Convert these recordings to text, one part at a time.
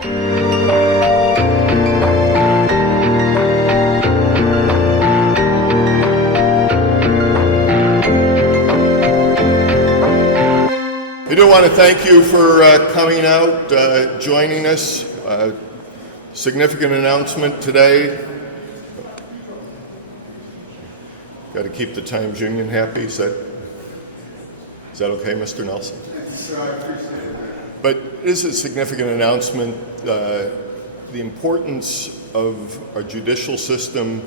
I do want to thank you for coming out, joining us. Significant announcement today. Got to keep the Times Union happy. Is that okay, Mr. Nelson? Sir, I appreciate it. But it is a significant announcement. The importance of our judicial system,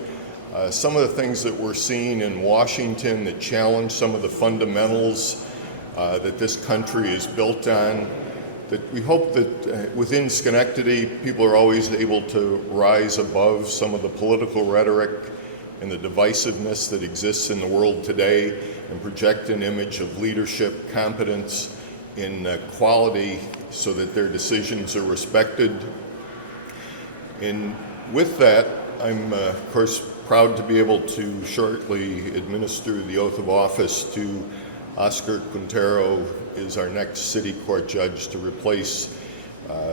some of the things that we're seeing in Washington that challenge some of the fundamentals that this country is built on, that we hope that within Schenectady, people are always able to rise above some of the political rhetoric and the divisiveness that exists in the world today and project an image of leadership, competence, in quality so that their decisions are respected. And with that, I'm of course proud to be able to shortly administer the oath of office to Oscar Quintero is our next city court judge to replace,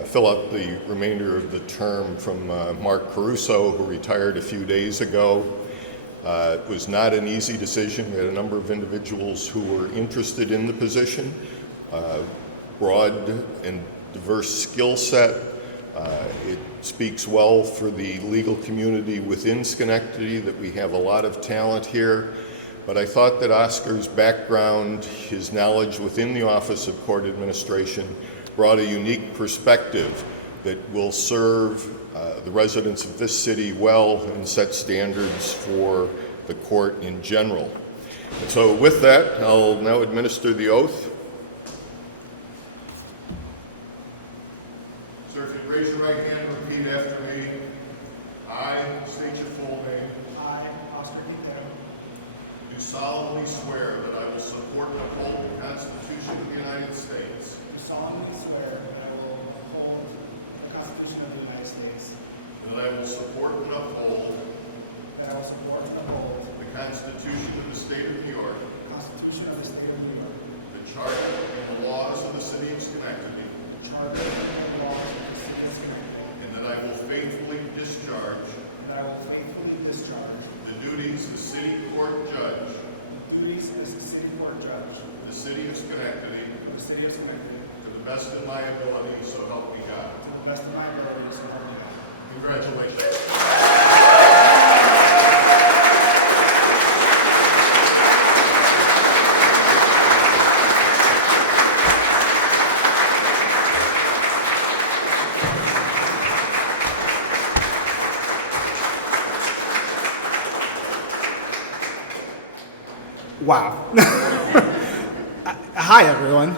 fill up the remainder of the term from Mark Caruso, who retired a few days ago. It was not an easy decision. We had a number of individuals who were interested in the position, broad and diverse skill set. It speaks well for the legal community within Schenectady that we have a lot of talent here. But I thought that Oscar's background, his knowledge within the Office of Court Administration brought a unique perspective that will serve the residents of this city well and set standards for the court in general. And so with that, I'll now administer the oath. Sir, if you raise your right hand and repeat after me. I state your full name. I, Oscar Quintero, Do solemnly swear that I will support and uphold the Constitution of the United States, do solemnly swear that I will uphold the Constitution of the United States, and that I will support and uphold that I will support and uphold the Constitution of the State of New York, the Constitution of the State of New York, the Charter and the laws of the City of Schenectady, the Charter and the laws of the City of Schenectady, and that I will faithfully discharge and that I will faithfully discharge the duties of City Court Judge the duties as a City Court Judge of the City of Schenectady of the City of Schenectady to the best of my ability, so help me God. to the best of my ability, so help me God. Congratulations. Wow. Hi, everyone.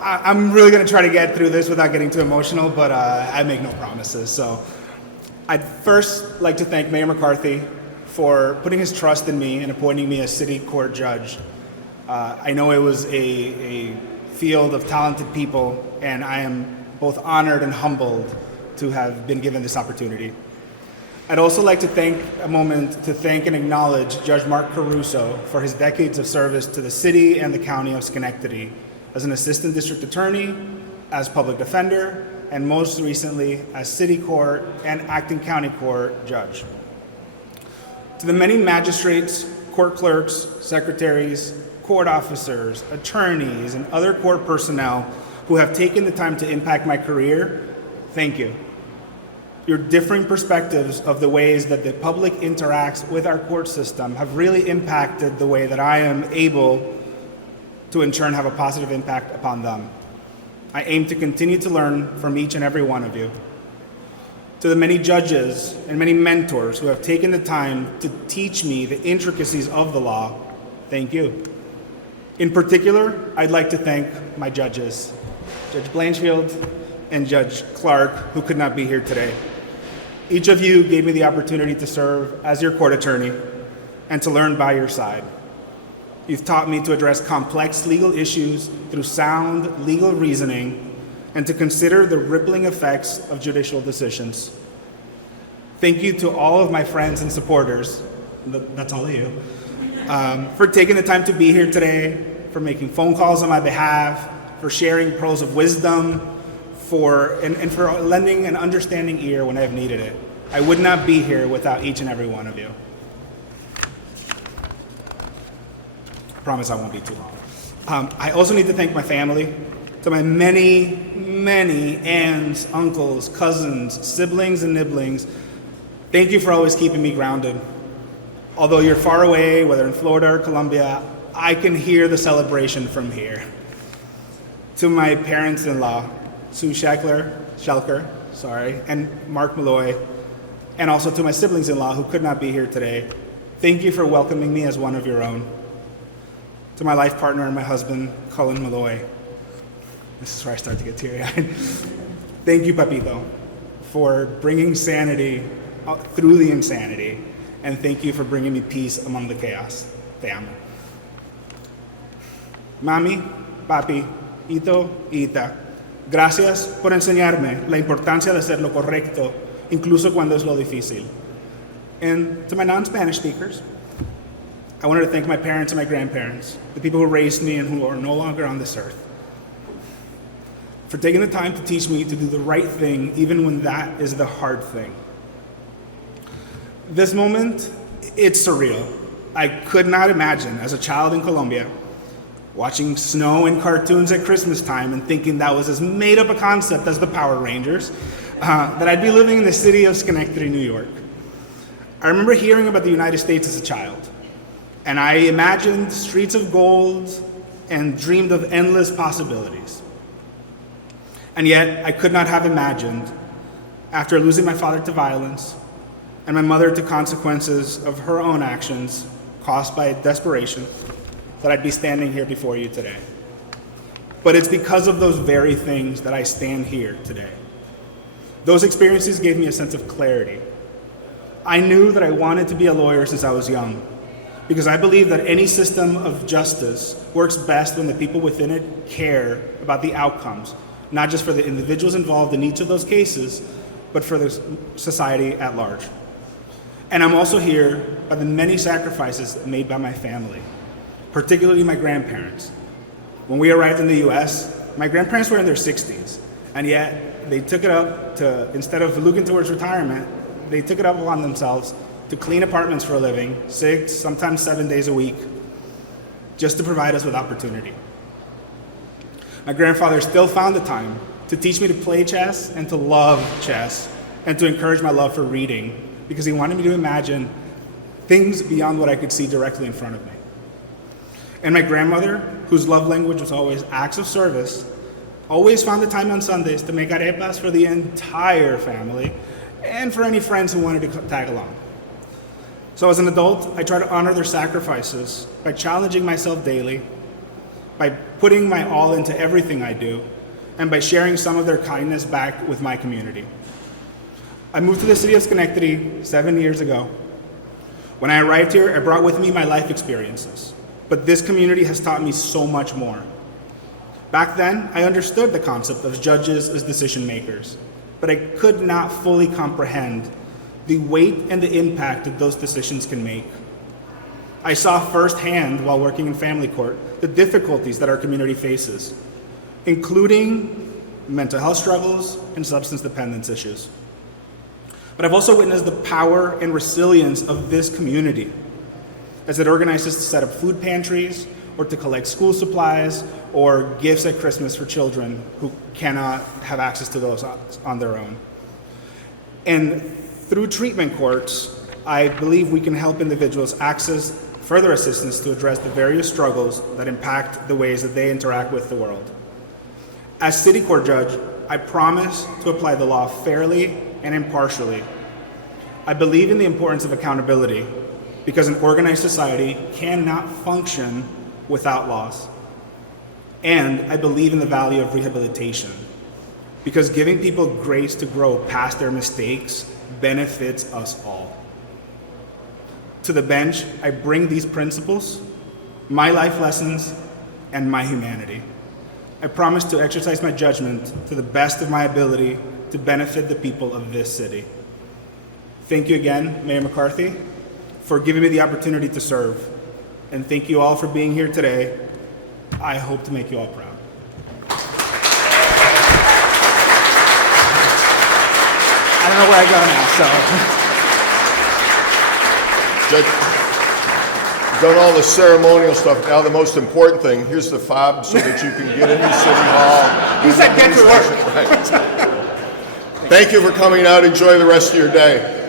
I'm really going to try to get through this without getting too emotional, but I make no promises. So I'd first like to thank Mayor McCarthy for putting his trust in me and appointing me as city court judge. I know it was a field of talented people, and I am both honored and humbled to have been given this opportunity. I'd also like to take a moment to thank and acknowledge Judge Mark Caruso for his decades of service to the city and the county of Schenectady as an assistant district attorney, as public defender, and most recently as city court and acting county court judge. To the many magistrates, court clerks, secretaries, court officers, attorneys, and other court personnel who have taken the time to impact my career, thank you. Your differing perspectives of the ways that the public interacts with our court system have really impacted the way that I am able to in turn have a positive impact upon them. I aim to continue to learn from each and every one of you. To the many judges and many mentors who have taken the time to teach me the intricacies of the law, thank you. In particular, I'd like to thank my judges, Judge Blanchfield and Judge Clark, who could not be here today. Each of you gave me the opportunity to serve as your court attorney and to learn by your side. You've taught me to address complex legal issues through sound legal reasoning and to consider the rippling effects of judicial decisions. Thank you to all of my friends and supporters, that's all of you, for taking the time to be here today, for making phone calls on my behalf, for sharing pearls of wisdom, and for lending an understanding ear when I've needed it. I would not be here without each and every one of you. I promise I won't be too long. I also need to thank my family, to my many, many aunts, uncles, cousins, siblings, and nibblings. Thank you for always keeping me grounded. Although you're far away, whether in Florida or Colombia, I can hear the celebration from here. To my parents-in-law, Sue Schelker, and Mark Malloy, and also to my siblings-in-law who could not be here today, thank you for welcoming me as one of your own. To my life partner and my husband, Cullen Malloy. This is where I start to get teary-eyed. Thank you, Papito, for bringing sanity through the insanity, and thank you for bringing me peace among the chaos. Te amo. Mami, papi, Ito y Ita, gracias por enseñarme la importancia de hacer lo correcto, incluso cuando es lo difícil. And to my non-Spanish speakers, I wanted to thank my parents and my grandparents, the people who raised me and who are no longer on this earth, for taking the time to teach me to do the right thing, even when that is the hard thing. This moment, it's surreal. I could not imagine, as a child in Colombia, watching snow and cartoons at Christmas time and thinking that was as made up a concept as the Power Rangers, that I'd be living in the city of Schenectady, New York. I remember hearing about the United States as a child, and I imagined streets of gold and dreamed of endless possibilities. And yet, I could not have imagined, after losing my father to violence and my mother to consequences of her own actions caused by desperation, that I'd be standing here before you today. But it's because of those very things that I stand here today. Those experiences gave me a sense of clarity. I knew that I wanted to be a lawyer since I was young, because I believe that any system of justice works best when the people within it care about the outcomes, not just for the individuals involved in each of those cases, but for the society at large. And I'm also here by the many sacrifices made by my family, particularly my grandparents. When we arrived in the US, my grandparents were in their 60s, and yet they took it up to, instead of looking towards retirement, they took it up on themselves to clean apartments for a living, 6, sometimes 7 days a week, just to provide us with opportunity. My grandfather still found the time to teach me to play chess and to love chess and to encourage my love for reading, because he wanted me to imagine things beyond what I could see directly in front of me. And my grandmother, whose love language was always acts of service, always found the time on Sundays to make arepas for the entire family and for any friends who wanted to tag along. So as an adult, I try to honor their sacrifices by challenging myself daily, by putting my all into everything I do, and by sharing some of their kindness back with my community. I moved to the city of Schenectady 7 years ago. When I arrived here, I brought with me my life experiences, but this community has taught me so much more. Back then, I understood the concept of judges as decision makers, but I could not fully comprehend the weight and the impact that those decisions can make. I saw firsthand while working in family court the difficulties that our community faces, including mental health struggles and substance dependence issues. But I've also witnessed the power and resilience of this community as it organizes to set up food pantries or to collect school supplies or gifts at Christmas for children who cannot have access to those on their own. And through treatment courts, I believe we can help individuals access further assistance to address the various struggles that impact the ways that they interact with the world. As city court judge, I promise to apply the law fairly and impartially. I believe in the importance of accountability because an organized society cannot function without laws. And I believe in the value of rehabilitation because giving people grace to grow past their mistakes benefits us all. To the bench, I bring these principles, my life lessons, and my humanity. I promise to exercise my judgment to the best of my ability to benefit the people of this city. Thank you again, Mayor McCarthy, for giving me the opportunity to serve. And thank you all for being here today. I hope to make you all proud. I don't know where I go now, so. Judge, done all the ceremonial stuff. Now the most important thing, here's the fob so that you can get into City Hall. You said get to work. Right. Thank you for coming out. Enjoy the rest of your day.